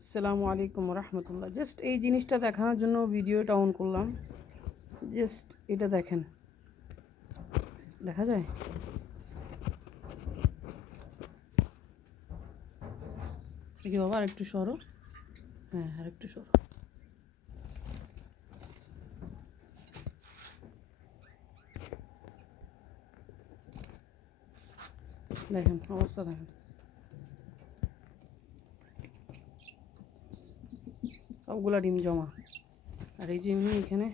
আসসালামু আলাইকুম রহমতুল্লাহ। জাস্ট এই জিনিসটা দেখানোর জন্য ভিডিওটা অন করলাম। জাস্ট এটা দেখেন, দেখা যায়? কি বাবা, আর একটু সরো। হ্যাঁ, আর একটু সরো। দেখেন অবস্থা, দেখেন সবগুলা ডিম জমা। আর এই যে এমনি এখানে